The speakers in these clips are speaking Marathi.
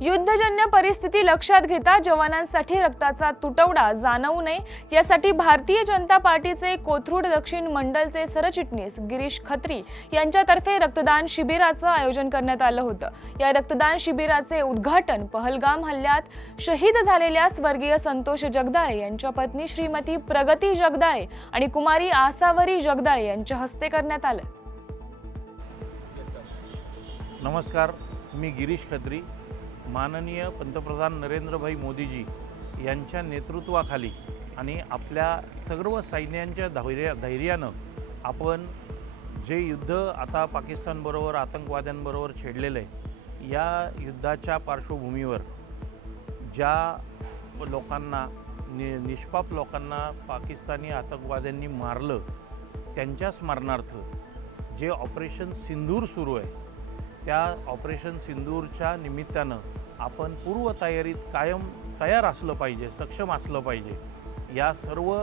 युद्धजन्य परिस्थिती लक्षात घेता जवानांसाठी रक्ताचा तुटवडा जाणवू नये. यासाठी भारतीय जनता पार्टीचे कोथरूड दक्षिण मंडलचे सरचिटणीस गिरीश खत्री यांच्यातर्फे रक्तदान शिबिराचं आयोजन करण्यात आलं होतं. या रक्तदान शिबिराचे उद्घाटन पहलगाम हल्ल्यात शहीद झालेल्या स्वर्गीय संतोष जगदाळे यांच्या पत्नी श्रीमती प्रगती जगदाळे आणि कुमारी आसावरी जगदाळे यांच्या हस्ते करण्यात आलं. नमस्कार मी गिरीश खत्री. माननीय पंतप्रधान नरेंद्रभाई मोदीजी यांच्या नेतृत्वाखाली आणि आपल्या सर्व सैन्यांच्या धैर्या धैर्यानं आपण जे युद्ध आता पाकिस्तानबरोबर आतंकवाद्यांबरोबर छेडलेलं आहे या युद्धाच्या पार्श्वभूमीवर ज्या लोकांना नि निष्पाप लोकांना पाकिस्तानी आतंकवाद्यांनी मारलं त्यांच्या स्मरणार्थ जे ऑपरेशन सिंदूर सुरू आहे त्या ऑपरेशन सिंदूरच्या निमित्तानं आपण पूर्वतयारीत कायम तयार असलं पाहिजे सक्षम असलं पाहिजे. या सर्व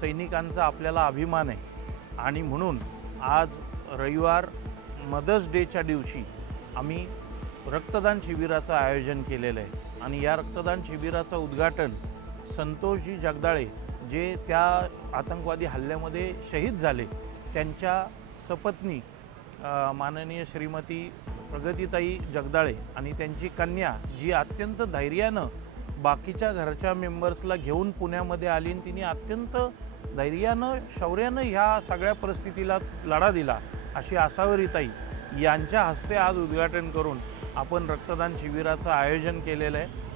सैनिकांचा आपल्याला अभिमान आहे. आणि म्हणून आज रविवार मदर्स डेच्या दिवशी आम्ही रक्तदान शिबिराचं आयोजन केलेलं आहे. आणि या रक्तदान शिबिराचं उद्घाटन संतोषजी जगदाळे जे त्या आतंकवादी हल्ल्यामध्ये शहीद झाले त्यांच्या सपत्नी माननीय श्रीमती प्रगतीताई जगदाळे आणि त्यांची कन्या जी अत्यंत धैर्यानं बाकीच्या घरच्या मेंबर्सला घेऊन पुण्यामध्ये आली आणि तिने अत्यंत धैर्यानं शौर्यानं ह्या सगळ्या परिस्थितीला लढा दिला अशी आसावरीताई यांच्या हस्ते आज उद्घाटन करून आपण रक्तदान शिबिराचं आयोजन केलेलं आहे.